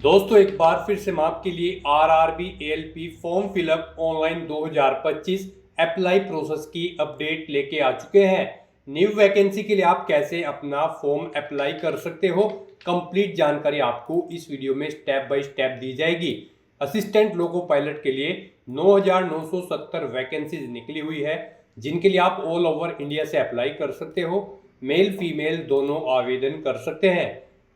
दोस्तों एक बार फिर से मैं आपके लिए RRB ALP form fill up online 2025 apply process की अपडेट लेके आ चुके हैं। न्यू वैकेंसी के लिए आप कैसे अपना फॉर्म अप्लाई कर सकते हो, कंप्लीट जानकारी आपको इस वीडियो में स्टेप बाय स्टेप दी जाएगी। असिस्टेंट लोको पायलट के लिए 9,970 वैकेंसीज निकली हुई है, जिनके लिए आप ऑल ओवर इंडिया से अप्लाई कर सकते हो। मेल फीमेल दोनों आवेदन कर सकते हैं।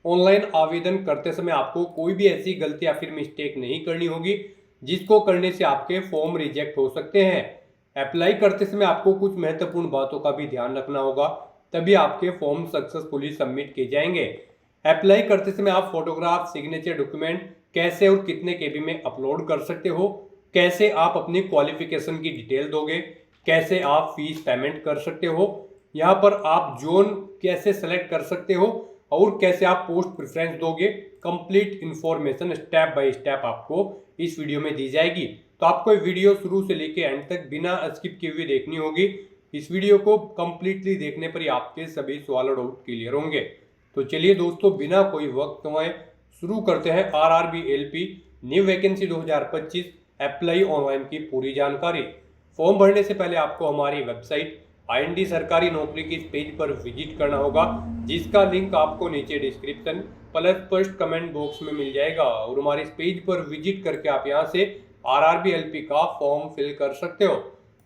ऑनलाइन आवेदन करते समय आपको कोई भी ऐसी गलती या फिर मिस्टेक नहीं करनी होगी जिसको करने से आपके फॉर्म रिजेक्ट हो सकते हैं। अप्लाई करते समय आपको कुछ महत्वपूर्ण बातों का भी ध्यान रखना होगा, तभी आपके फॉर्म सक्सेसफुली सबमिट किए जाएंगे। अप्लाई करते समय आप फोटोग्राफ, सिग्नेचर डॉक्यूमेंट कैसे और कितने केबी में अपलोड कर सकते हो, कैसे आप अपनी क्वालिफिकेशन की डिटेल दोगे, कैसे आप फीस पेमेंट कर सकते हो, यहाँ पर आप जोन कैसे सेलेक्ट कर सकते हो और कैसे आप पोस्ट प्रेफरेंस दोगे, complete information step by step आपको इस वीडियो में दी जाएगी। तो आपको ये वीडियो शुरू से लेके एंड तक बिना स्किप किए हुए देखनी होगी। इस वीडियो को कंप्लीटली देखने पर ही आपके सभी सवाल और डाउट क्लियर होंगे। तो चलिए दोस्तों, बिना कोई वक्त गंवाए शुरू करते हैं RRB ALP new vacancy 2025 apply online की पूरी जानकारी। फॉर्म भरने से पहले आपको हमारी वेबसाइट आईएनडी सरकारी नौकरी की इस पेज पर विजिट करना होगा, जिसका लिंक आपको नीचे description plus first comment box में मिल जाएगा। और हमारे इस पेज पर विजिट करके आप यहां से आरआरबी एएलपी का फॉर्म फिल कर सकते हो।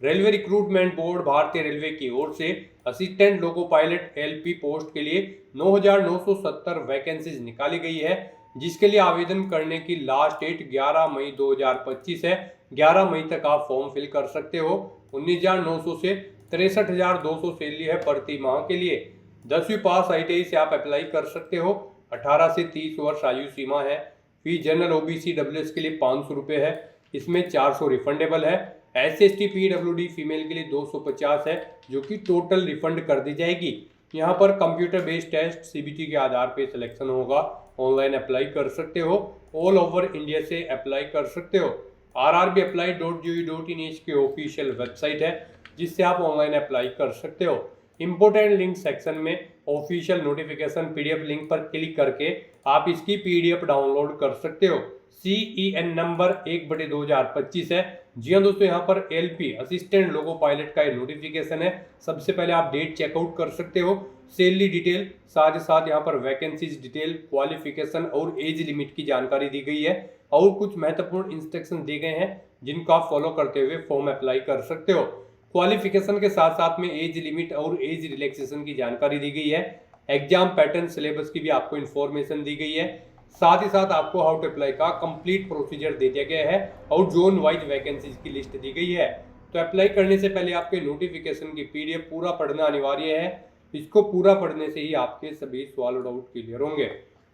रेलवे रिक्रूटमेंट बोर्ड भारतीय रेलवे की ओर से assistant loco pilot ALP post के लिए 9,970 वैकेंसीज निकाली गई है, जिसके लिए आवेदन करने की लास्ट डेट 11 मई 2025 है। 11 मई तक आप फॉर्म फिल कर सकते हो। 19,900 से 63,200 सैलरी है प्रति माह के लिए। 10वीं पास आईटीआई से आप अप्लाई कर सकते हो। 18 से 30 वर्ष आयु सीमा है। फीस जनरल ओबीसी डब्ल्यूएस के लिए 500 रुपये है, इसमें 400 रिफंडेबल है। एससी पीडब्ल्यूडी फीमेल के लिए 250 है, जो कि टोटल रिफंड कर दी जाएगी। यहाँ पर कंप्यूटर बेस्ड टेस्ट सीबीटी के आधार पर सिलेक्शन होगा। ऑनलाइन अप्लाई कर सकते हो, ऑल ओवर इंडिया से अप्लाई कर सकते हो। rrbapply.gov.in इसकी ऑफिशियल वेबसाइट है, जिससे आप ऑनलाइन अप्लाई कर सकते हो। इंपोर्टेंट लिंक सेक्शन में ऑफिशियल नोटिफिकेशन पीडीएफ लिंक पर क्लिक करके आप इसकी पीडीएफ डाउनलोड कर सकते हो। CEN नंबर 1/2025 है। जी हाँ दोस्तों, यहाँ पर एलपी असिस्टेंट लोको पायलट का नोटिफिकेशन है। सबसे पहले आप डेट चेकआउट कर सकते हो, सैलरी डिटेल, साथ ही साथ यहाँ पर वैकेंसीज डिटेल, क्वालिफिकेशन और एज लिमिट की जानकारी दी गई है और कुछ महत्वपूर्ण इंस्ट्रक्शन दिए गए हैं जिनको आप फॉलो करते हुए फॉर्म अप्लाई कर सकते हो। क्वालिफिकेशन के साथ साथ में एज लिमिट और एज रिलैक्सेशन की जानकारी दी गई है। एग्जाम पैटर्न, सिलेबस की भी आपको इन्फॉर्मेशन दी गई है। साथ ही साथ आपको हाउ टू अप्लाई का कंप्लीट प्रोसीजर दे दिया गया है और जोन वाइज वैकेंसीज की लिस्ट दी गई है। तो अप्लाई करने से पहले आपके नोटिफिकेशन की पीडीएफ पूरा पढ़ना अनिवार्य है। इसको पूरा पढ़ने से ही आपके सभी सवाल और डाउट क्लियर होंगे।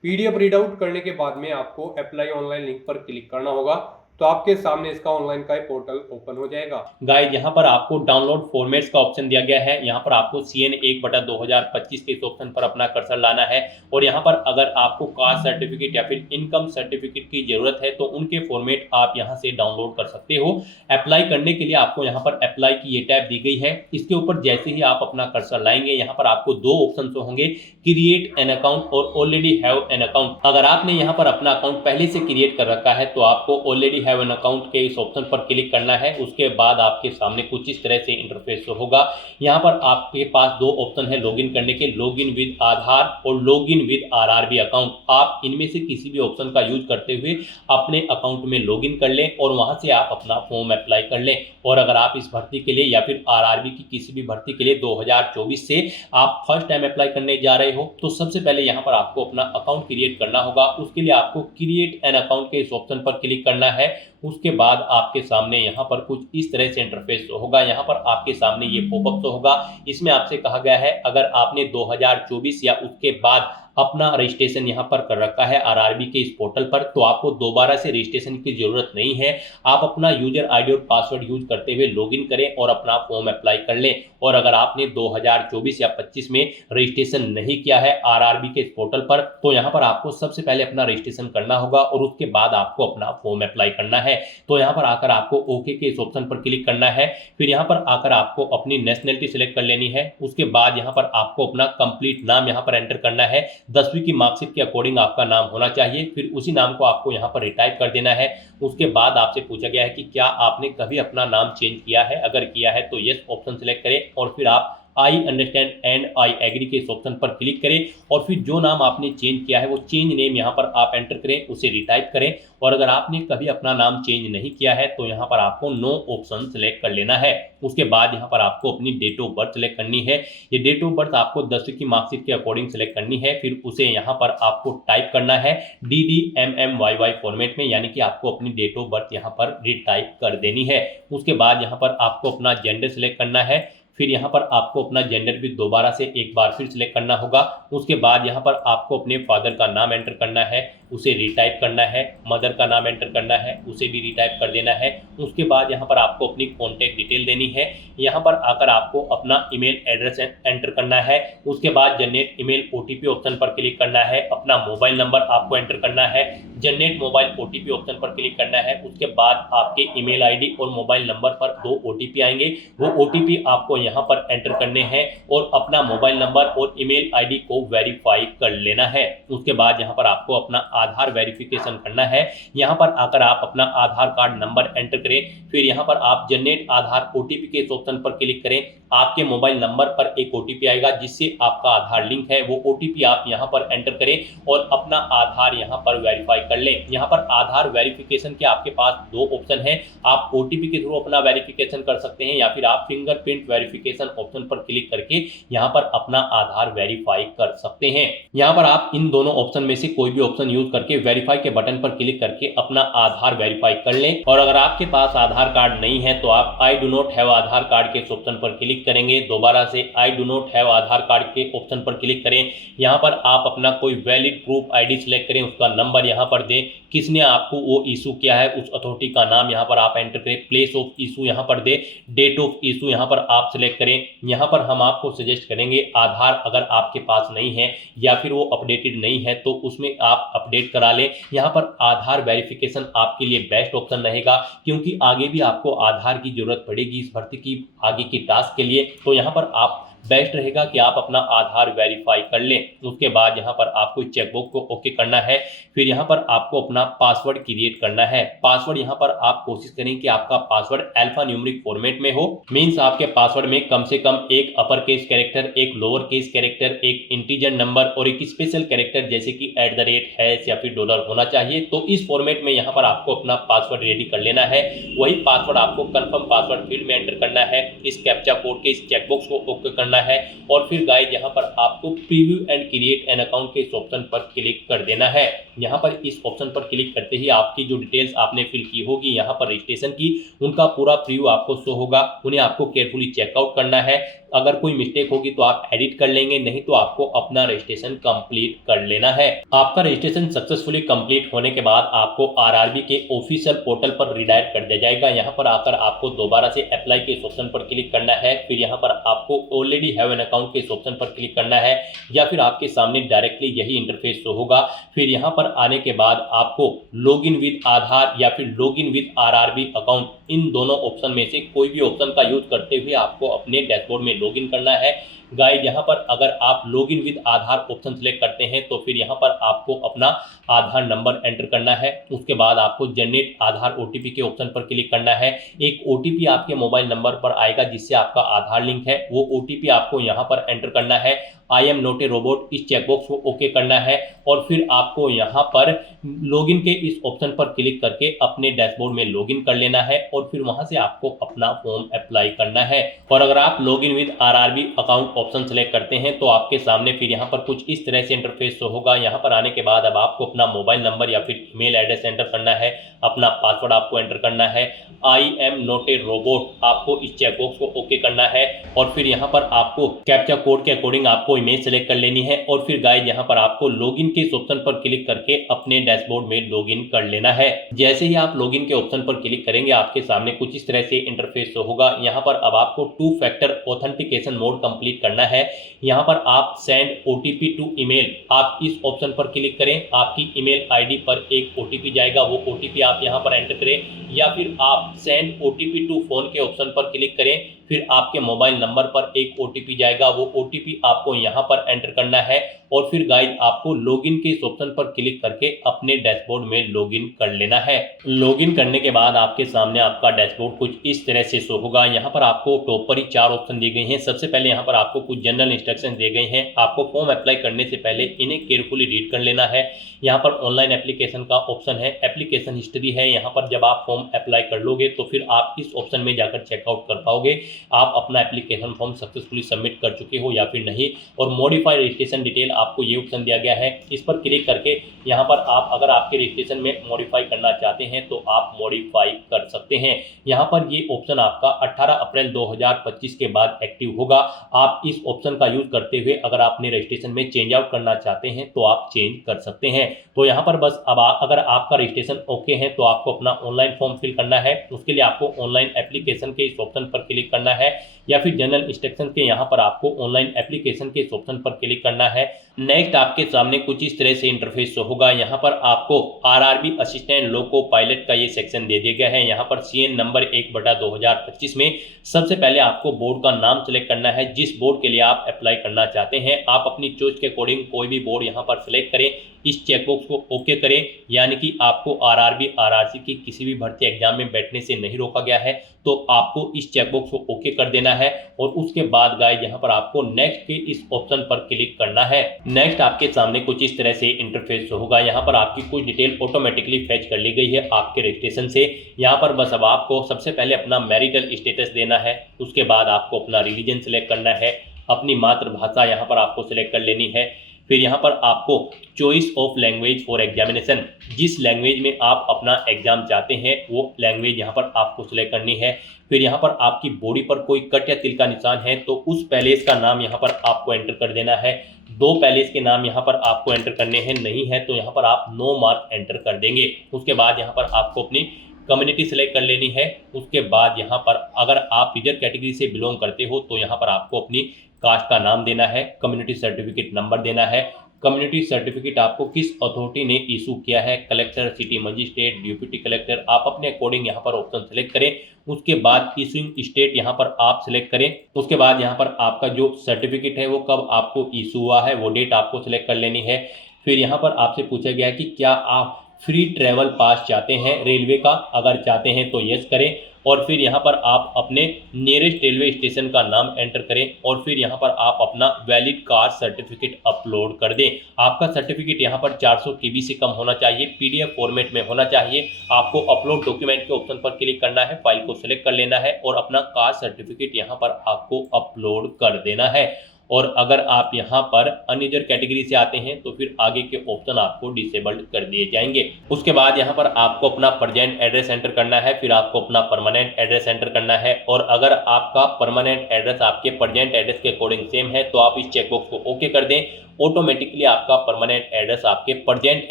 पीडीएफ रीड आउट करने के बाद में आपको अप्लाई ऑनलाइन लिंक पर क्लिक करना होगा, तो आपके सामने इसका ऑनलाइन का पोर्टल ओपन हो जाएगा। गाइड यहाँ पर आपको डाउनलोड फॉर्मेट्स का ऑप्शन दिया गया है। यहाँ पर आपको CN 1/2025 के इस ऑप्शन पर अपना कर्सर लाना है और यहाँ पर अगर आपको कास्ट सर्टिफिकेट या फिर इनकम सर्टिफिकेट की जरूरत है तो उनके फॉर्मेट आप यहाँ से डाउनलोड कर सकते हो। अप्लाई करने के लिए आपको यहाँ पर अप्लाई की ये टैब दी गई है। इसके ऊपर जैसे ही आप अपना कर्सर लाएंगे, यहाँ पर आपको दो ऑप्शन होंगे, क्रिएट एन अकाउंट और ऑलरेडी हैव एन अकाउंट। अगर आपने यहाँ पर अपना अकाउंट पहले से क्रिएट कर रखा है तो आपको ऑलरेडी हैव एन अकाउंट के इस ऑप्शन पर क्लिक करना है। उसके बाद आपके सामने कुछ इस तरह से इंटरफेस होगा। यहाँ पर आपके पास दो ऑप्शन है लॉगिन करने के, लॉगिन विद आधार और लॉगिन विद आरआरबी अकाउंट। आप इनमें से किसी भी ऑप्शन का यूज करते हुए अपने अकाउंट में लॉगिन कर लें और वहां से आप अपना फॉर्म अप्लाई कर लें। और अगर आप इस भर्ती के लिए या फिर आरआरबी की किसी भी भर्ती के लिए 2024 से आप फर्स्ट टाइम अप्लाई करने जा रहे हो तो सबसे पहले यहाँ पर आपको अपना अकाउंट क्रिएट करना होगा। उसके लिए आपको क्रिएट एन अकाउंट के इस ऑप्शन पर क्लिक करना है। उसके बाद आपके सामने यहाँ पर कुछ इस तरह से इंटरफेस होगा। यहाँ पर आपके सामने ये पॉपअप होगा। इसमें आपसे कहा गया है अगर आपने 2024 या उसके बाद अपना रजिस्ट्रेशन यहाँ पर कर रखा है आरआरबी के इस पोर्टल पर, तो आपको दोबारा से रजिस्ट्रेशन की जरूरत नहीं है। आप अपना यूजर आईडी और पासवर्ड यूज करते हुए लॉगिन करें और अपना फॉर्म अप्लाई कर लें। और अगर आपने 2024 या 25 में रजिस्ट्रेशन नहीं किया है आरआरबी के इस पोर्टल पर, तो यहाँ पर आपको सबसे पहले अपना रजिस्ट्रेशन करना होगा और उसके बाद आपको अपना फॉर्म अप्लाई करना है। तो यहाँ पर आकर आपको ओके के इस ऑप्शन पर क्लिक करना है। फिर यहाँ पर आकर आपको अपनी नेशनलिटी सिलेक्ट कर लेनी है। उसके बाद यहाँ पर आपको अपना कंप्लीट नाम यहाँ पर एंटर करना है। 10वीं की मार्कशीट के अकॉर्डिंग आपका नाम होना चाहिए। फिर उसी नाम को आपको यहाँ पर रिटाइप कर देना है। उसके बाद आपसे पूछा गया है कि क्या आपने कभी अपना नाम चेंज किया है, अगर किया है तो यस ऑप्शन सेलेक्ट करें और फिर आप I understand and I agree के इस ऑप्शन पर क्लिक करें और फिर जो नाम आपने चेंज किया है वो चेंज नेम यहाँ पर आप एंटर करें, उसे रिटाइप करें। और अगर आपने कभी अपना नाम चेंज नहीं किया है तो यहाँ पर आपको नो ऑप्शन सेलेक्ट कर लेना है। उसके बाद यहाँ पर आपको अपनी डेट ऑफ बर्थ सेलेक्ट करनी है। ये डेट ऑफ बर्थ आपको 10वीं की मार्कशीट के अकॉर्डिंग सेलेक्ट करनी है। फिर उसे यहाँ पर आपको टाइप करना है DDMMYY फॉर्मेट में, यानी कि आपको अपनी डेट ऑफ बर्थ यहाँ पर रिटाइप कर देनी है। उसके बाद यहाँ पर आपको अपना जेंडर सेलेक्ट करना है। फिर यहाँ पर आपको अपना जेंडर भी दोबारा से एक बार फिर सिलेक्ट करना होगा। उसके बाद यहाँ पर आपको अपने फादर का नाम एंटर करना है, उसे रिटाइप करना है। मदर का नाम एंटर करना है, उसे भी रिटाइप कर देना है। उसके बाद यहाँ पर आपको अपनी कॉन्टैक्ट डिटेल देनी है। यहाँ पर आकर आपको अपना ईमेल एड्रेस एंटर करना है। उसके बाद जनरेट ईमेल OTP ऑप्शन पर क्लिक करना है। अपना मोबाइल नंबर आपको एंटर करना है, जनरेट मोबाइल OTP ऑप्शन पर क्लिक करना है। उसके बाद आपके ईमेल ID और मोबाइल नंबर पर 2 OTP आएंगे, वो OTP आपको यहाँ पर एंटर करने हैं और अपना मोबाइल नंबर और ईमेल ID को वेरीफाई कर लेना है। उसके बाद यहाँ पर आपको अपना आधार वेरिफिकेशन करना है। यहाँ पर आकर आप अपना आधार कार्ड नंबर एंटर करें। फिर यहाँ पर आप जनरेट आधार OTP के इस ऑप्शन पर क्लिक करें। आपके मोबाइल नंबर पर एक OTP आएगा जिससे आपका आधार लिंक है, वो OTP आप यहाँ पर एंटर करें और अपना आधार यहाँ पर वेरीफाई कर लें। यहाँ पर आधार वेरिफिकेशन के आपके पास 2 ऑप्शन है। आप OTP के थ्रू अपना वेरिफिकेशन कर सकते हैं या फिर आप फिंगरप्रिंट वेरिफिकेशन ऑप्शन पर क्लिक करके यहाँ पर अपना आधार वेरीफाई कर सकते हैं। यहाँ पर आप इन दोनों ऑप्शन में से कोई भी ऑप्शन यूज करके वेरीफाई के बटन पर क्लिक करके अपना आधार वेरीफाई कर लें। और अगर आपके पास आधार कार्ड नहीं है तो आप I do not have Aadhaar card के इस ऑप्शन पर क्लिक करेंगे। दोबारा से I do not have Aadhaar card के ऑप्शन पर क्लिक करें। यहाँ पर आप अपना कोई वैलिड प्रूफ ID सिलेक्ट करें, उसका नंबर यहाँ पर दें, किसने आपको वो इशू किया है उस अथॉरिटी का नाम यहाँ पर आप एंटर करें, प्लेस ऑफ इशू यहाँ पर दें, डेट ऑफ इशू यहाँ पर आप सिलेक्ट करें। यहाँ पर हम आपको सजेस्ट करेंगे आधार अगर आपके पास नहीं है या फिर वो अपडेटेड नहीं है तो उसमें आप अपडेट करा लें। यहाँ पर आधार वेरिफिकेशन आपके लिए बेस्ट ऑप्शन रहेगा क्योंकि आगे भी आपको आधार की जरूरत पड़ेगी इस भर्ती की आगे की टास्क के लिए, तो यहाँ पर आप बेस्ट रहेगा कि आप अपना आधार वेरीफाई कर लें। उसके बाद यहाँ पर आपको चेकबॉक्स को ओके करना है। फिर यहाँ पर आपको अपना पासवर्ड क्रिएट करना है। पासवर्ड यहाँ पर आप कोशिश करें कि आपका पासवर्ड अल्फा न्यूमेरिक फॉर्मेट में हो, मींस आपके पासवर्ड में कम से कम एक अपर केस कैरेक्टर, एक लोअर केस कैरेक्टर, एक इंटीजर नंबर और एक स्पेशल कैरेक्टर जैसे कि @ या फिर डॉलर होना चाहिए। तो इस फॉर्मेट में यहाँ पर आपको अपना पासवर्ड रेडी कर लेना है। वही पासवर्ड आपको कंफर्म पासवर्ड फील्ड में एंटर करना है। इस कैप्चा कोड के इस चेकबॉक्स को ओके करना है और फिर गाइस यहाँ पर आपको preview and create an account के इस ऑप्शन पर क्लिक कर देना है। यहाँ पर इस ऑप्शन पर क्लिक करते ही आपकी जो डिटेल्स आपने फिल की होगी यहाँ पर रजिस्ट्रेशन की, उनका पूरा प्रीव्यू आपको शो होगा। उन्हें आपको केयरफुली चेकआउट करना है। अगर कोई मिस्टेक होगी तो आप एडिट कर लेंगे, नहीं तो आपको अपना रजिस्ट्रेशन कंप्लीट कर लेना है। आपका रजिस्ट्रेशन सक्सेसफुली कंप्लीट होने के बाद आपको RRB के ऑफिशियल पोर्टल पर रिडायरेक्ट कर दिया जाएगा। यहाँ पर आकर आपको दोबारा से अप्लाई के इस ऑप्शन पर क्लिक करना है। फिर यहाँ पर आपको ऑलरेडी हैव एन अकाउंट के इस ऑप्शन पर क्लिक करना है या फिर आपके सामने डायरेक्टली यही इंटरफेस शो होगा। फिर यहाँ पर आने के बाद आपको लॉग इन विद आधार या फिर log in with RRB account, इन दोनों ऑप्शन में से कोई भी ऑप्शन का यूज करते हुए आपको अपने डैशबोर्ड में लॉगिन करना है। गाइड यहाँ पर अगर आप login with Aadhaar option select करते हैं तो फिर यहाँ पर आपको अपना आधार नंबर एंटर करना है। उसके बाद आपको जनरेट आधार OTP के ऑप्शन पर क्लिक करना है। एक OTP आपके मोबाइल नंबर पर आएगा जिससे आपका आधार लिंक है, वो OTP आपको यहाँ पर एंटर करना है। I am not a robot इस चेकबॉक्स को ओके करना है और फिर आपको यहाँ पर लॉगिन के इस ऑप्शन पर क्लिक करके अपने डैशबोर्ड में लॉगिन कर लेना है और फिर वहां से आपको अपना फॉर्म अप्लाई करना है। और अगर आप login with RRB account option select करते हैं तो आपके सामने फिर यहाँ पर कुछ इस तरह से इंटरफेस शो होगा। यहाँ पर आने के बाद अब आपको अपना मोबाइल नंबर या फिर ईमेल एड्रेस एंटर करना है, अपना पासवर्ड आपको एंटर करना है। I am not a robot आपको इस चेकबॉक्स को ओके करना है और फिर यहाँ पर आपको कैप्चा कोड के अकॉर्डिंग आपको इमेज सेलेक्ट कर लेनी है और फिर गाइस यहाँ पर आपको लॉगिन के इस ऑप्शन पर क्लिक करके अपने डैशबोर्ड में लॉगिन कर लेना है। जैसे ही आप लॉगिन के ऑप्शन पर क्लिक करेंगे आपके सामने कुछ इस तरह से इंटरफेस होगा। यहाँ पर अब आपको 2 फैक्टर ऑथेंटिकेशन मोड कंप्लीट करना है। यहाँ पर आप सेंड OTP टू ईमेल, आप इस ऑप्शन पर क्लिक करें। आपकी ईमेल ID पर एक OTP जाएगा, वो OTP आप यहाँ पर एंटर करें या फिर आप सेंड OTP टू फोन के ऑप्शन पर क्लिक करें। फिर आपके मोबाइल नंबर पर एक OTP जाएगा, वो OTP आपको यहाँ पर एंटर करना है और फिर गाइज आपको लॉगिन के इस ऑप्शन पर क्लिक करके अपने डैशबोर्ड में लॉगिन कर लेना है। लॉगिन करने के बाद आपके सामने आपका डैशबोर्ड कुछ इस तरह से शो होगा। यहाँ पर आपको टॉप पर ही 4 ऑप्शन दिए गए हैं। सबसे पहले यहाँ पर आपको कुछ जनरल इंस्ट्रक्शन दिए गए हैं। आपको फॉर्म अप्लाई करने से पहले इन्हें केयरफुली रीड कर लेना है। यहाँ पर ऑनलाइन एप्लीकेशन का ऑप्शन है, एप्लीकेशन हिस्ट्री है। यहाँ पर जब आप फॉर्म अप्लाई कर लोगे तो फिर आप इस ऑप्शन में जाकर चेकआउट कर पाओगे आप अपना एप्लीकेशन फॉर्म सक्सेसफुली सबमिट कर चुके हो या फिर नहीं। और मॉडिफाई रजिस्ट्रेशन डिटेल आपको ये ऑप्शन दिया गया है। इस पर क्लिक करके यहाँ पर आप अगर आपके रजिस्ट्रेशन में मॉडिफाई करना चाहते हैं तो आप मॉडिफाई कर सकते हैं। यहाँ पर ये ऑप्शन आपका 18 अप्रैल 2025 के बाद एक्टिव होगा। आप इस ऑप्शन का यूज करते हुए अगर आपने रजिस्ट्रेशन में चेंज आउट करना चाहते हैं तो आप चेंज कर सकते हैं। तो यहाँ पर बस अब अगर आपका रजिस्ट्रेशन ओके है तो आपको अपना ऑनलाइन फॉर्म फिल करना है। उसके लिए आपको ऑनलाइन एप्लीकेशन के इस ऑप्शन पर क्लिक करना है या फिर जनरल इंस्ट्रक्शन के यहाँ पर आपको ऑनलाइन एप्लीकेशन के इस ऑप्शन पर क्लिक करना है। नेक्स्ट आपके सामने कुछ इस तरह से इंटरफेस होगा। यहाँ पर आपको आरआरबी असिस्टेंट लोको पायलट का ये सेक्शन दे दिया गया है। यहाँ पर CN नंबर 1/2025 में सबसे पहले आपको बोर्ड का नाम सेलेक्ट करना है जिस बोर्ड के लिए आप अप्लाई करना चाहते हैं। आप अपनी चॉइस के अकॉर्डिंग कोई भी बोर्ड यहाँ पर सिलेक्ट करें, इस चेकबॉक्स को ओके करें, यानी कि आपको आरआरबी आरआरसी की किसी भी भर्ती एग्जाम में बैठने से नहीं रोका गया है तो आपको इस चेकबॉक्स को ओके कर देना है। और उसके बाद गाइस यहाँ पर आपको नेक्स्ट के इस ऑप्शन पर क्लिक करना है। नेक्स्ट आपके सामने कुछ इस तरह से इंटरफेस होगा। यहाँ पर आपकी कुछ डिटेल ऑटोमेटिकली फेच कर ली गई है आपके रजिस्ट्रेशन से। यहाँ पर बस अब आपको सबसे पहले अपना मैरिटल स्टेटस देना है। उसके बाद आपको अपना रिलीजन सेलेक्ट करना है, अपनी मातृभाषा यहाँ पर आपको सिलेक्ट कर लेनी है। फिर यहाँ पर आपको choice of language for examination, जिस लैंग्वेज में आप अपना एग्जाम चाहते हैं वो लैंग्वेज यहाँ पर आपको सिलेक्ट करनी है। फिर यहाँ पर आपकी बॉडी पर कोई कट या तिल का निशान है तो उस पैलेस का नाम यहाँ पर आपको एंटर कर देना है। 2 पैलेस के नाम यहाँ पर आपको एंटर करने हैं, नहीं है तो यहाँ पर आप नो मार्क एंटर कर देंगे। उसके बाद यहाँ पर आपको अपनी कम्युनिटी सेलेक्ट कर लेनी है। उसके बाद यहाँ पर अगर आप रिजर्व कैटेगरी से बिलोंग करते हो तो यहाँ पर आपको अपनी कास्ट का नाम देना है, कम्युनिटी सर्टिफिकेट नंबर देना है। कम्युनिटी सर्टिफिकेट आपको किस अथॉरिटी ने इशू किया है, collector, city magistrate, deputy collector, आप अपने अकॉर्डिंग यहाँ पर ऑप्शन सेलेक्ट करें। उसके बाद इशूइंग स्टेट यहाँ पर आप सिलेक्ट करें। उसके बाद यहाँ पर आपका जो सर्टिफिकेट है वो कब आपको इशू हुआ है वो डेट आपको सिलेक्ट कर लेनी है। फिर यहाँ पर आपसे पूछा गया है कि क्या आप फ्री ट्रैवल पास चाहते हैं रेलवे का, अगर चाहते हैं तो यस करें। और फिर यहाँ पर आप अपने नियरेस्ट रेलवे स्टेशन का नाम एंटर करें और फिर यहाँ पर आप अपना वैलिड कास्ट सर्टिफिकेट अपलोड कर दें। आपका सर्टिफिकेट यहाँ पर 400 KB से कम होना चाहिए, PDF फॉर्मेट में होना चाहिए। आपको अपलोड डॉक्यूमेंट के ऑप्शन पर क्लिक करना है, फाइल को सिलेक्ट कर लेना है और अपना कास्ट सर्टिफिकेट यहाँ पर आपको अपलोड कर देना है। और अगर आप यहाँ पर अनरिजर्व कैटेगरी से आते हैं तो फिर आगे के ऑप्शन आपको डिसेबल्ड कर दिए जाएंगे। उसके बाद यहाँ पर आपको अपना प्रेजेंट एड्रेस एंटर करना है, फिर आपको अपना परमानेंट एड्रेस एंटर करना है। और अगर आपका परमानेंट एड्रेस आपके प्रेजेंट एड्रेस के अकॉर्डिंग सेम है तो आप इस चेकबॉक्स को ओके कर दें। ऑटोमेटिकली आपका परमानेंट एड्रेस आपके प्रेजेंट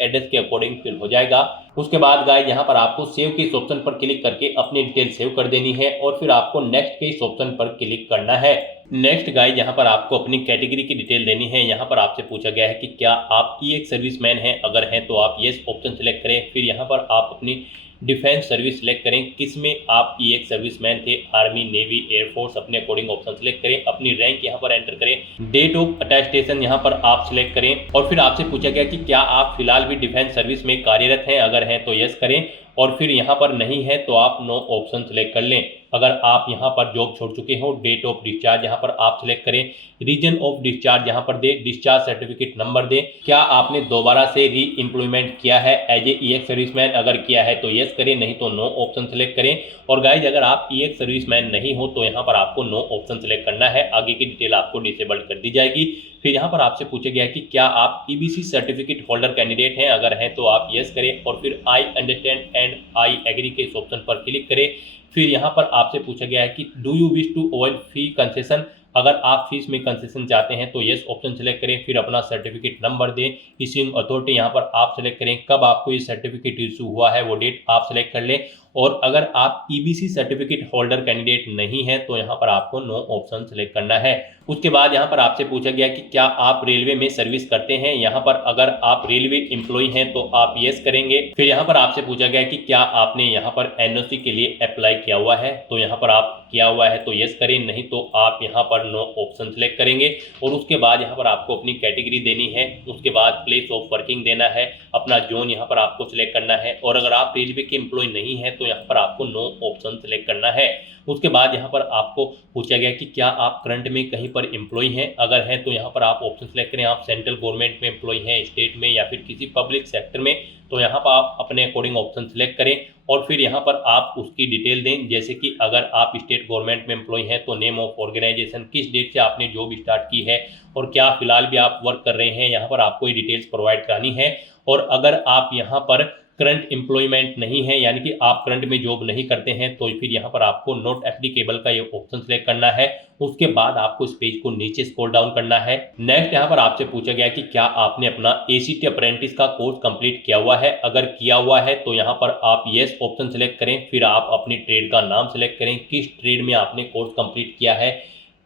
एड्रेस के अकॉर्डिंग फिल हो जाएगा। उसके बाद गाइस यहाँ पर आपको सेव के इस ऑप्शन पर क्लिक करके अपनी डिटेल सेव कर देनी है और फिर आपको नेक्स्ट के इस ऑप्शन पर क्लिक करना है। नेक्स्ट गाइस यहाँ पर आपको अपनी कैटेगरी की डिटेल देनी है। यहाँ पर आपसे पूछा गया है कि क्या आप EX सर्विसमैन हैं, अगर हैं तो आप यस ऑप्शन सेलेक्ट करें। फिर यहाँ पर आप अपनी डिफेंस सर्विस सेलेक्ट करें, किसमें आप EX सर्विसमैन थे, आर्मी, नेवी, एयरफोर्स, अपने अकॉर्डिंग ऑप्शन सेलेक्ट करें। अपनी रैंक यहाँ पर एंटर करें, डेट ऑफ अटेस्टेशन यहाँ पर आप सिलेक्ट करें। और फिर आपसे पूछा गया कि क्या आप फिलहाल भी डिफेंस सर्विस में कार्यरत हैं, अगर हैं तो यस करें और फिर यहाँ पर नहीं है तो आप नो ऑप्शन सेलेक्ट कर लें। अगर आप यहाँ पर जॉब छोड़ चुके हो, डेट ऑफ डिस्चार्ज यहाँ पर आप सिलेक्ट करें, रीजन ऑफ डिस्चार्ज यहाँ पर दे, डिस्चार्ज सर्टिफिकेट नंबर दें। क्या आपने दोबारा से री एम्प्लॉयमेंट किया है एज ए EX सर्विसमैन, अगर किया है तो यस करें, नहीं तो नो ऑप्शन सेलेक्ट करें। और गाइज अगर आप EX सर्विसमैन नहीं हो तो यहाँ पर आपको नो ऑप्शन सेलेक्ट करना है, आगे की डिटेल आपको डिसेबल्ड कर दी जाएगी। फिर यहाँ पर आपसे पूछा गया कि क्या आप EBC सर्टिफिकेट होल्डर कैंडिडेट हैं, अगर हैं तो आप यस करें और फिर I understand and I agree के इस ऑप्शन पर क्लिक करें। फिर यहाँ पर आपसे पूछा गया है कि do you wish to avoid fee concession, अगर आप फीस में कंसेशन चाहते हैं तो यस ऑप्शन सेलेक्ट करें। फिर अपना सर्टिफिकेट नंबर दें, इशूइंग अथॉरिटी यहाँ पर आप सेलेक्ट करें, कब आपको ये सर्टिफिकेट इशू हुआ है वो डेट आप सेलेक्ट कर लें। और अगर आप ईबीसी सर्टिफिकेट होल्डर कैंडिडेट नहीं है तो यहाँ पर आपको नो ऑप्शन सेलेक्ट करना है। उसके बाद यहाँ पर आपसे पूछा गया कि क्या आप रेलवे में सर्विस करते हैं। यहाँ पर अगर आप रेलवे एम्प्लॉय हैं तो आप यस करेंगे। फिर यहाँ पर आपसे पूछा गया कि क्या आपने यहाँ पर एनओसी के लिए अप्लाई किया हुआ है, तो यहाँ पर आप किया हुआ है तो यस करें, नहीं तो आप यहाँ पर नो ऑप्शन सेलेक्ट करेंगे। और उसके बाद यहाँ पर आपको अपनी कैटेगरी देनी है, उसके बाद प्लेस ऑफ वर्किंग देना है, अपना जोन यहाँ पर आपको सिलेक्ट करना है। और अगर आप रेलवे के एम्प्लॉय नहीं है तो यहाँ पर आपको नो ऑप्शन सेलेक्ट करना है। उसके बाद यहाँ पर आपको पूछा गया कि क्या आप करंट में कहीं पर एम्प्लॉय हैं, अगर हैं तो यहाँ पर आप ऑप्शन सेलेक्ट करें। आप सेंट्रल गवर्नमेंट में एम्प्लॉय हैं, स्टेट में या फिर किसी पब्लिक सेक्टर में, तो यहाँ पर आप अपने अकॉर्डिंग ऑप्शन सेलेक्ट करें और फिर यहाँ पर आप उसकी डिटेल दें। जैसे कि अगर आप स्टेट गवर्नमेंट में एम्प्लॉय हैं तो नेम ऑफ ऑर्गेनाइजेशन, किस डेट से आपने जॉब स्टार्ट की है और क्या फिलहाल भी आप वर्क कर रहे हैं, यहाँ पर आपको ये डिटेल्स प्रोवाइड करानी है। और अगर आप यहाँ पर करंट एम्प्लॉयमेंट नहीं है, यानी कि आप करंट में जॉब नहीं करते हैं, तो फिर यहाँ पर आपको नॉट एप्लीकेबल का ये ऑप्शन सेलेक्ट करना है। उसके बाद आपको इस पेज को नीचे स्क्रॉल डाउन करना है। नेक्स्ट यहाँ पर आपसे पूछा गया कि क्या आपने अपना एसीटी अप्रेंटिस का कोर्स कंप्लीट किया हुआ है। अगर किया हुआ है तो यहाँ पर आप यस ऑप्शन सेलेक्ट करें। फिर आप अपनी ट्रेड का नाम सेलेक्ट करें, किस ट्रेड में आपने कोर्स कंप्लीट किया है,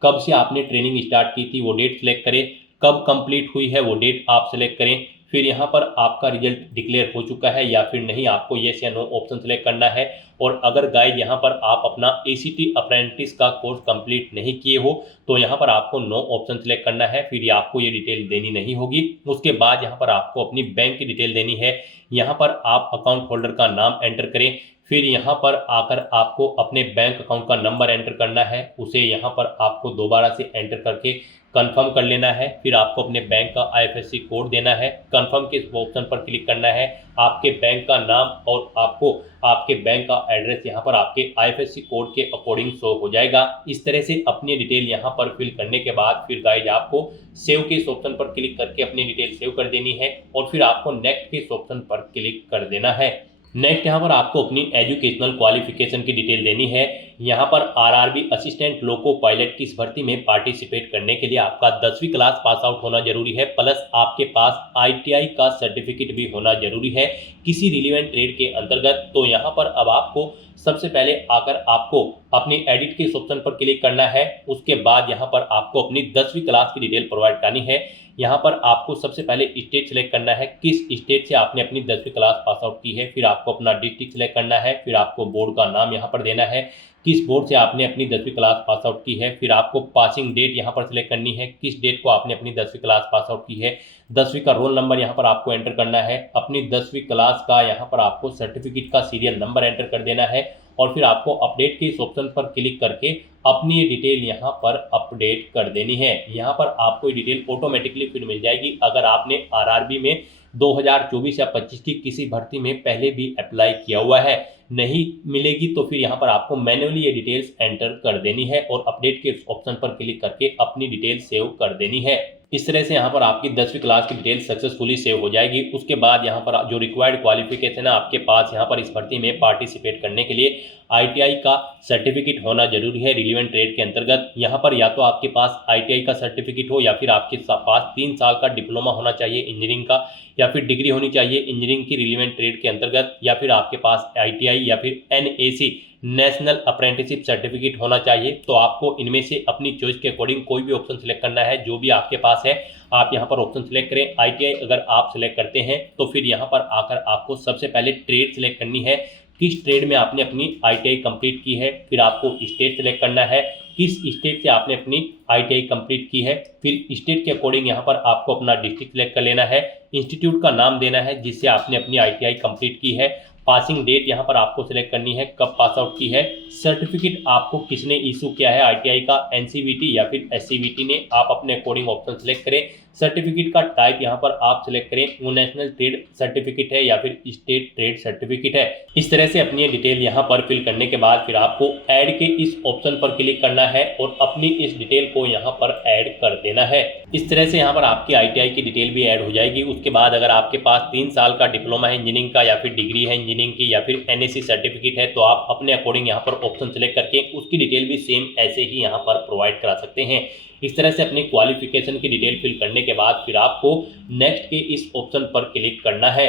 कब से आपने ट्रेनिंग स्टार्ट की थी वो डेट सेलेक्ट करें, कब कंप्लीट हुई है वो डेट आप सेलेक्ट करें। फिर यहाँ पर आपका रिजल्ट डिक्लेयर हो चुका है या फिर नहीं, आपको येस या नो ऑप्शन सेलेक्ट करना है। और अगर गाइड यहाँ पर आप अपना एसीटी अप्रेंटिस का कोर्स कंप्लीट नहीं किए हो तो यहाँ पर आपको नो ऑप्शन सेलेक्ट करना है। फिर आपको ये डिटेल देनी नहीं होगी। उसके बाद यहाँ पर आपको अपनी बैंक की डिटेल देनी है। यहाँ पर आप अकाउंट होल्डर का नाम एंटर करें। फिर यहाँ पर आकर आपको अपने बैंक अकाउंट का नंबर एंटर करना है, उसे यहाँ पर आपको दोबारा से एंटर करके कंफर्म कर लेना है। फिर आपको अपने बैंक का आईएफएससी कोड देना है, कंफर्म के ऑप्शन पर क्लिक करना है। आपके बैंक का नाम और आपको आपके बैंक का एड्रेस यहाँ पर आपके आईएफएससी कोड के अकॉर्डिंग शो हो जाएगा। इस तरह से अपनी डिटेल यहाँ पर फिल करने के बाद फिर गाइज आपको सेव के इस ऑप्शन पर क्लिक करके अपनी डिटेल सेव कर देनी है और फिर आपको नेक्स्ट के इस ऑप्शन पर क्लिक कर देना है। नेक्स्ट यहाँ पर आपको अपनी एजुकेशनल क्वालिफिकेशन की डिटेल देनी है। यहाँ पर आरआरबी असिस्टेंट लोको पायलट की इस भर्ती में पार्टिसिपेट करने के लिए आपका 10वीं क्लास पास आउट होना जरूरी है, प्लस आपके पास आईटीआई का सर्टिफिकेट भी होना जरूरी है किसी रिलेवेंट ट्रेड के अंतर्गत। तो यहाँ पर अब आपको सबसे पहले आकर आपको अपनी एडिट के इस ऑप्शन पर क्लिक करना है। उसके बाद यहाँ पर आपको अपनी 10वीं क्लास की डिटेल प्रोवाइड करनी है। यहाँ पर आपको सबसे पहले स्टेट सेलेक्ट करना है, किस स्टेट से आपने अपनी 10वीं क्लास पास आउट की है। फिर आपको अपना डिस्ट्रिक्ट सेलेक्ट करना है। फिर आपको बोर्ड का नाम यहाँ पर देना है, किस बोर्ड से आपने अपनी 10वीं क्लास पास आउट की है। फिर आपको पासिंग डेट यहाँ पर सिलेक्ट करनी है, किस डेट को आपने अपनी 10वीं क्लास पास आउट की है। 10वीं का रोल नंबर यहाँ पर आपको एंटर करना है। अपनी 10वीं क्लास का यहाँ पर आपको सर्टिफिकेट का सीरियल नंबर एंटर कर देना है और फिर आपको अपडेट के इस ऑप्शन पर क्लिक करके अपनी डिटेल यहाँ पर अपडेट कर देनी है। यहाँ पर आपको डिटेल ऑटोमेटिकली फिर मिल जाएगी। अगर आपने आरआरबी में 2024 या 25 की किसी भर्ती में पहले भी अप्लाई किया हुआ है, नहीं मिलेगी तो फिर यहाँ पर आपको मैन्युअली ये डिटेल्स एंटर कर देनी है और अपडेट के ऑप्शन पर क्लिक करके अपनी डिटेल सेव कर देनी है। इस तरह से यहाँ पर आपकी 10वीं क्लास की डिटेल सक्सेसफुली सेव हो जाएगी। उसके बाद यहाँ पर जो रिक्वायर्ड क्वालिफिकेशन है आपके पास यहाँ पर इस भर्ती में पार्टिसिपेट करने के लिए आईटीआई का सर्टिफिकेट होना जरूरी है रिलेवेंट ट्रेड के अंतर्गत। यहाँ पर या तो आपके पास आईटीआई का सर्टिफिकेट हो या फिर आपके पास 3 साल का डिप्लोमा होना चाहिए इंजीनियरिंग का, या फिर डिग्री होनी चाहिए इंजीनियरिंग की रिलेवेंट ट्रेड के अंतर्गत, या फिर आपके पास आईटीआई या फिर एनएसी नेशनल अप्रेंटिसशिप सर्टिफिकेट होना चाहिए। तो आपको इनमें से अपनी चॉइस के अकॉर्डिंग कोई भी ऑप्शन सेलेक्ट करना है, जो भी आपके पास है आप यहाँ पर ऑप्शन सेलेक्ट करें। आईटीआई अगर आप सेलेक्ट करते हैं तो फिर यहाँ पर आकर आपको सबसे पहले ट्रेड सेलेक्ट करनी है, किस ट्रेड में आपने अपनी आईटीआई कंप्लीट की है। फिर आपको स्टेट सेलेक्ट करना है, किस स्टेट से आपने अपनी आईटीआई कंप्लीट की है। फिर स्टेट के अकॉर्डिंग यहाँ पर आपको अपना डिस्ट्रिक्ट सेलेक्ट कर लेना है, इंस्टीट्यूट का नाम देना है जिससे आपने अपनी आईटीआई कंप्लीट की है, पासिंग डेट यहाँ पर आपको सिलेक्ट करनी है, कब पास आउट की है, सर्टिफिकेट आपको किसने इशू किया है आईटीआई का, एनसीवीटी या फिर एससीवीटी ने, आप अपने अकॉर्डिंग ऑप्शन सेलेक्ट करें। सर्टिफिकेट का टाइप यहाँ पर आप सिलेक्ट करें, वो नेशनल ट्रेड सर्टिफिकेट है या फिर स्टेट ट्रेड सर्टिफिकेट है। इस तरह से अपनी डिटेल यहाँ पर फिल करने के बाद फिर आपको ऐड के इस ऑप्शन पर क्लिक करना है और अपनी इस डिटेल को यहाँ पर ऐड कर देना है। इस तरह से यहाँ पर आपकी आईटीआई की डिटेल भी ऐड हो जाएगी। उसके बाद अगर आपके पास 3 साल का डिप्लोमा है इंजीनियरिंग का या फिर डिग्री है इंजीनियरिंग की या फिर एनएससी सर्टिफिकेट है, तो आप अपने अकॉर्डिंग यहाँ पर ऑप्शन सेलेक्ट करके उसकी डिटेल भी सेम ऐसे ही यहाँ पर प्रोवाइड करा सकते हैं। इस तरह से अपनी क्वालिफिकेशन की डिटेल फिल करने के बाद फिर आपको नेक्स्ट के इस ऑप्शन पर क्लिक करना है।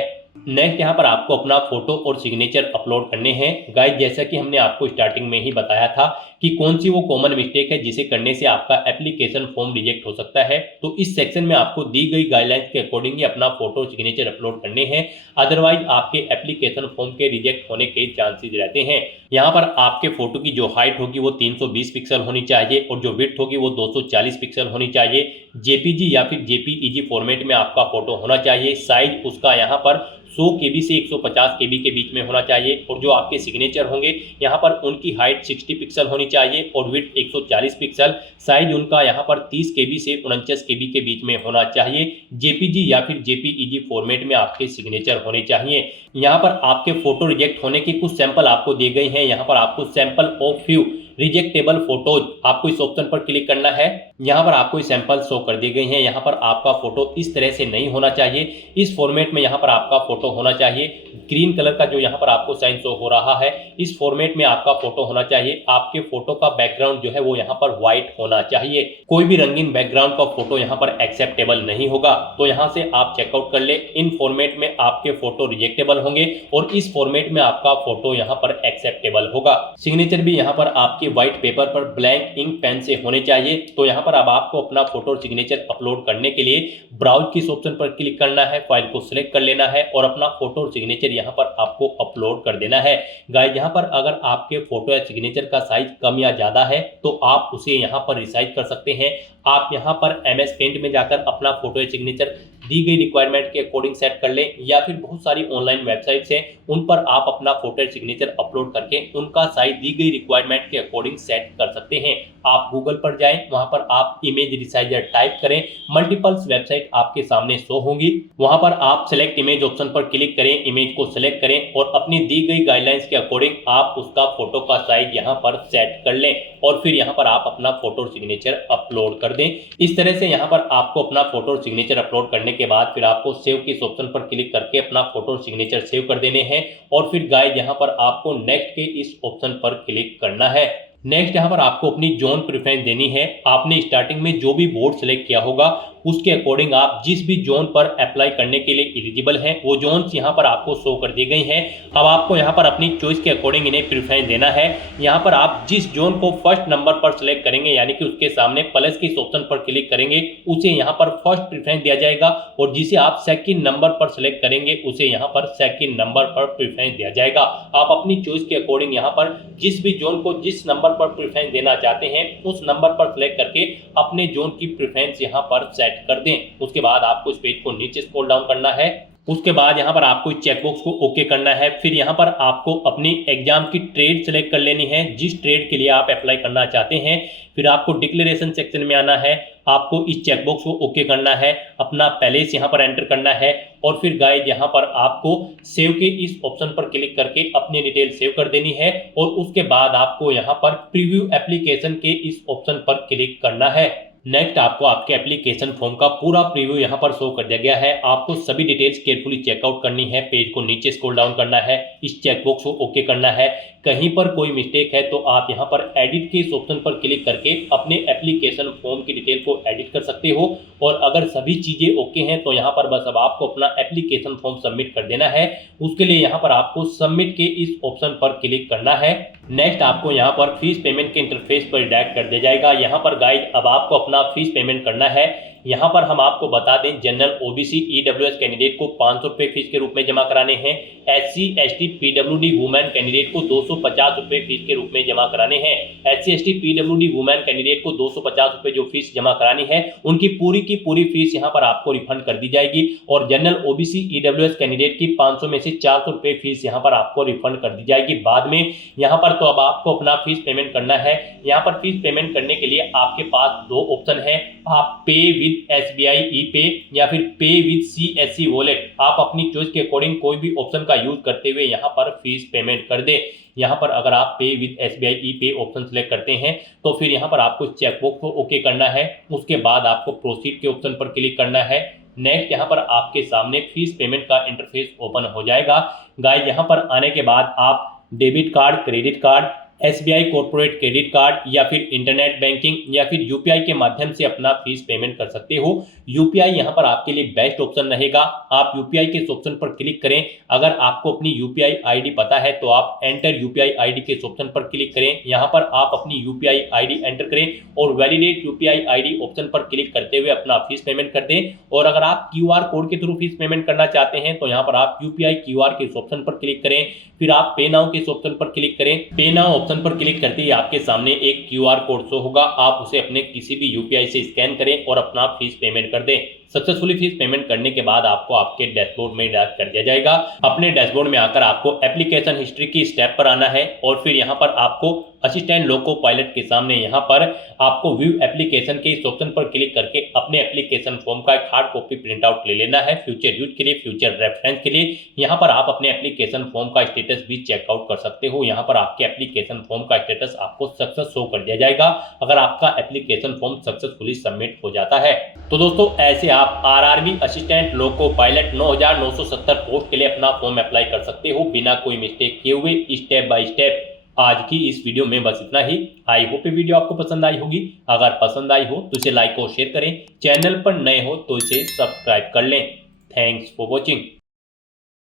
नेक्स्ट यहाँ पर आपको अपना फोटो और सिग्नेचर अपलोड करने हैं। गाइस जैसा कि हमने आपको स्टार्टिंग में ही बताया था कि कौन सी वो कॉमन मिस्टेक है जिसे करने से आपका एप्लीकेशन फॉर्म रिजेक्ट हो सकता है, तो इस सेक्शन में आपको दी गई गाइडलाइंस के अकॉर्डिंग ही अपना फोटो और सिग्नेचर अपलोड करने हैं, अदरवाइज आपके एप्लीकेशन फॉर्म के रिजेक्ट होने के चांसेस रहते हैं। यहाँ पर आपके फोटो की जो हाइट होगी वो 320 पिक्सल होनी चाहिए और जो विड्थ होगी वो 240 पिक्सल होनी चाहिए। जेपीजी या फिर जेपीईजी फॉर्मेट में आपका फोटो होना चाहिए। साइज उसका यहाँ पर 100 KB से 150 KB के बीच में होना चाहिए और जो आपके सिग्नेचर होंगे यहाँ पर उनकी हाइट 60 पिक्सल होनी चाहिए और विड्थ 140 पिक्सल। साइज उनका यहाँ पर 30 KB से 49 KB के बीच में होना चाहिए। जेपीजी या फिर जेपीईजी फॉर्मेट में आपके सिग्नेचर होने चाहिए। यहाँ पर आपके फोटो रिजेक्ट होने के कुछ सैंपल आपको दिए गए हैं। यहाँ पर आपको सैंपल ऑफ फ्यू रिजेक्टेबल फोटोज, आपको इस ऑप्शन पर क्लिक करना है। यहाँ पर आपको सैंपल शो कर दिए गए हैं। यहाँ पर आपका फोटो इस तरह से नहीं होना चाहिए, इस फॉर्मेट में यहाँ पर आपका फोटो होना चाहिए। ग्रीन कलर का जो यहाँ पर आपको साइन शो हो रहा है, इस फॉर्मेट में आपका फोटो होना चाहिए। आपके फोटो का बैकग्राउंड जो है वो यहाँ पर व्हाइट होना चाहिए। कोई भी रंगीन बैकग्राउंड का फोटो यहाँ पर एक्सेप्टेबल नहीं होगा। तो यहाँ से आप चेकआउट कर ले, इन फॉर्मेट में आपके फोटो रिजेक्टेबल होंगे और इस फॉर्मेट में आपका फोटो यहाँ पर एक्सेप्टेबल होगा। सिग्नेचर भी यहाँ पर आपके व्हाइट पेपर पर ब्लैंक इंक पेन से होने चाहिए। तो यहाँ पर अब आपको अपना फोटो और सिग्नेचर अपलोड करने के लिए ब्राउज की इस ऑप्शन पर क्लिक करना है, फाइल को सिलेक्ट कर लेना है और अपना फोटो और सिग्नेचर यहाँ पर आपको अपलोड कर देना है। गाइस यहाँ पर अगर आपके फोटो या सिग्नेचर का साइज कम या ज्यादा है तो आप उसे यहाँ पर रिसाइज कर सकते हैं। आप यहाँ पर MS पेंट में जाकर अपना फोटो या सिग्नेचर दी गई रिक्वायरमेंट के अकॉर्डिंग सेट कर लें, या फिर बहुत सारी ऑनलाइन वेबसाइट्स हैं उन पर आप अपना फोटो या सिग्नेचर अपलोड करके उनका साइज दी गई रिक्वायरमेंट के अकॉर्डिंग सेट कर सकते हैं। आप गूगल पर जाएं, वहां पर आप इमेज रिसाइजर टाइप करें, मल्टीपल्स वेबसाइट आपके सामने शो होंगी। वहां पर आप सिलेक्ट इमेज ऑप्शन पर क्लिक करें, इमेज को सिलेक्ट करें और अपनी दी गई गाइडलाइंस के अकॉर्डिंग आप उसका फोटो का साइज यहाँ पर सेट कर लें और फिर यहाँ पर आप अपना फोटो और सिग्नेचर अपलोड कर दें। इस तरह से यहाँ पर आपको अपना फोटो और सिग्नेचर अपलोड करने के बाद फिर आपको सेव की इस ऑप्शन पर क्लिक करके अपना फोटो और सिग्नेचर सेव कर देने हैं और फिर गाइस यहाँ पर आपको नेक्स्ट के इस ऑप्शन पर क्लिक करना है। नेक्स्ट यहाँ पर आपको अपनी जोन प्रेफरेंस देनी है। आपने स्टार्टिंग में जो भी बोर्ड सेलेक्ट किया होगा उसके अकॉर्डिंग आप जिस भी जोन पर अप्लाई करने के लिए एलिजिबल हैं वो जोन्स यहाँ पर आपको शो कर दी गई हैं। अब आपको यहाँ पर अपनी चॉइस के अकॉर्डिंग इन्हें प्रेफरेंस देना है। यहाँ पर आप जिस जोन को फर्स्ट नंबर पर सिलेक्ट करेंगे यानी कि उसके सामने प्लस के इस ऑप्शन पर क्लिक करेंगे उसे यहाँ पर फर्स्ट प्रेफरेंस दिया जाएगा और जिसे आप सेकंड नंबर पर सिलेक्ट करेंगे उसे यहाँ पर सेकंड नंबर पर प्रेफरेंस दिया जाएगा। आप अपनी चॉइस के अकॉर्डिंग यहाँ पर जिस भी जोन को जिस नंबर पर प्रेफरेंस देना चाहते हैं उस नंबर पर सिलेक्ट करके अपने जोन की प्रेफरेंस यहाँ पर सेट कर दें। उसके बाद आपको इस पेज को नीचे स्क्रॉल डाउन करना है। उसके बाद यहाँ पर आपको इस चेकबॉक्स को ओके करना है। फिर यहाँ पर आपको अपनी एग्जाम की ट्रेड सेलेक्ट कर लेनी है जिस ट्रेड के लिए आप अप्लाई करना चाहते हैं। फिर आपको डिक्लेरेशन सेक्शन में आना है, आपको इस चेकबॉक्स को ओके करना है, अपना पैलेस यहाँ पर एंटर करना है और फिर गाइस यहाँ पर आपको सेव के इस ऑप्शन पर क्लिक करके अपनी डिटेल सेव कर देनी है और उसके बाद आपको यहाँ पर प्रीव्यू एप्लीकेशन के इस ऑप्शन पर क्लिक करना है। नेक्स्ट आपको आपके एप्लीकेशन फॉर्म का पूरा प्रीव्यू यहाँ पर शो कर दिया गया है। आपको सभी डिटेल्स केयरफुली चेकआउट करनी है, पेज को नीचे स्क्रॉल डाउन करना है, इस चेकबॉक्स को ओके करना है। कहीं पर कोई मिस्टेक है तो आप यहाँ पर एडिट के इस ऑप्शन पर क्लिक करके अपने एप्लीकेशन फॉर्म की डिटेल को एडिट कर सकते हो और अगर सभी चीजें ओके हैं तो यहाँ पर बस अब आपको अपना एप्लीकेशन फॉर्म सबमिट कर देना है। उसके लिए यहाँ पर आपको सबमिट के इस ऑप्शन पर क्लिक करना है। नेक्स्ट आपको यहाँ पर फीस पेमेंट के इंटरफेस पर डायरेक्ट कर दिया जाएगा। यहाँ पर गाइड अब आपको अपना फीस पेमेंट करना है। यहाँ पर हम आपको बता दें जनरल ओबीसी ईडब्ल्यूएस कैंडिडेट को 500 रुपये फीस के रूप में जमा कराने हैं। SC ST PWD women candidate को 250 रुपये फीस के रूप में जमा कराने हैं। SC ST PWD women candidate को 250 रुपये जो फीस जमा करानी है उनकी की पूरी फीस यहाँ पर आपको रिफंड कर दी जाएगी और जनरल ओबीसी ईडब्ल्यूएस कैंडिडेट की 500 में से 400 रुपये फीस यहाँ पर आपको रिफंड कर दी जाएगी बाद में। यहाँ पर तो अब आपको अपना फीस पेमेंट करना है। यहाँ पर फीस पेमेंट करने के लिए आपके पास दो ऑप्शन है, आप पे विद SBI ई-पे या फिर पे विद CSC वॉलेट। आप अपनी चॉइस के अकॉर्डिंग कोई भी ऑप्शन का यूज करते हुए यहाँ पर फीस पेमेंट कर दे। यहाँ पर अगर आप पे विद SBI ई-पे ऑप्शन सेलेक्ट करते हैं तो फिर यहाँ पर आपको चेकबॉक्स को ओके करना है। उसके बाद आपको प्रोसीड के ऑप्शन पर क्लिक करना है। नेक्स्ट यहाँ पर आपके सामने फीस पेमेंट का इंटरफेस ओपन हो जाएगा। गाइस यहाँ पर आने के बाद आप debit card, credit card, SBI corporate credit card या फिर इंटरनेट बैंकिंग या फिर UPI के माध्यम से अपना फीस पेमेंट कर सकते हो। UPI यहाँ पर आपके लिए बेस्ट ऑप्शन रहेगा। आप UPI के इस ऑप्शन पर क्लिक करें। अगर आपको अपनी UPI ID पता है तो आप एंटर UPI ID के इस ऑप्शन पर क्लिक करें। यहाँ पर आप अपनी UPI ID एंटर करें और वैलिडेट UPI ID ऑप्शन पर क्लिक करते हुए अपना फीस पेमेंट कर दें। और अगर आप QR कोड के थ्रू फीस पेमेंट करना चाहते हैं तो यहाँ पर आप UPI QR के इस ऑप्शन पर क्लिक करें। फिर आप पे नाउ के इस ऑप्शन पर क्लिक करें। पे नाउ ऑप्शन पर क्लिक करते ही आपके सामने एक QR कोड शो होगा। आप उसे अपने किसी भी UPI से स्कैन करें और अपना फीस पेमेंट कर दें। सक्सेसफुली फीस पेमेंट करने के बाद आपको आपके डैशबोर्ड में डायरेक्ट कर दिया जाएगा। अपने डैशबोर्ड में आकर आपको एप्लीकेशन हिस्ट्री की स्टेप पर आना है और फिर यहाँ पर आपको असिस्टेंट लोको पायलट के सामने यहाँ पर आपको व्यू एप्लीकेशन के इस ऑप्शन पर क्लिक करके अपने एप्लीकेशन फॉर्म का एक हार्ड कॉपी प्रिंट आउट ले लेना है फ्यूचर यूज के लिए, फ्यूचर रेफरेंस के लिए। यहाँ पर आप अपने एप्लीकेशन फॉर्म का स्टेटस भी चेकआउट कर सकते हो। यहाँ पर आपके एप्लीकेशन फॉर्म का स्टेटस आपको सक्सेस शो कर दिया जाएगा अगर आपका एप्लीकेशन फॉर्म सक्सेसफुली सबमिट हो जाता है। तो दोस्तों ऐसे आप RRB assistant loco pilot 9970 post के लिए अपना फॉर्म अप्लाई कर सकते हो बिना कोई मिस्टेक किए हुए, स्टेप बाय स्टेप। आज की इस वीडियो में बस इतना ही। आई होप ये वीडियो आपको पसंद आई होगी। अगर पसंद आई हो तो इसे लाइक और शेयर करें। चैनल पर नए हो तो इसे सब्सक्राइब कर लें। Thanks for watching.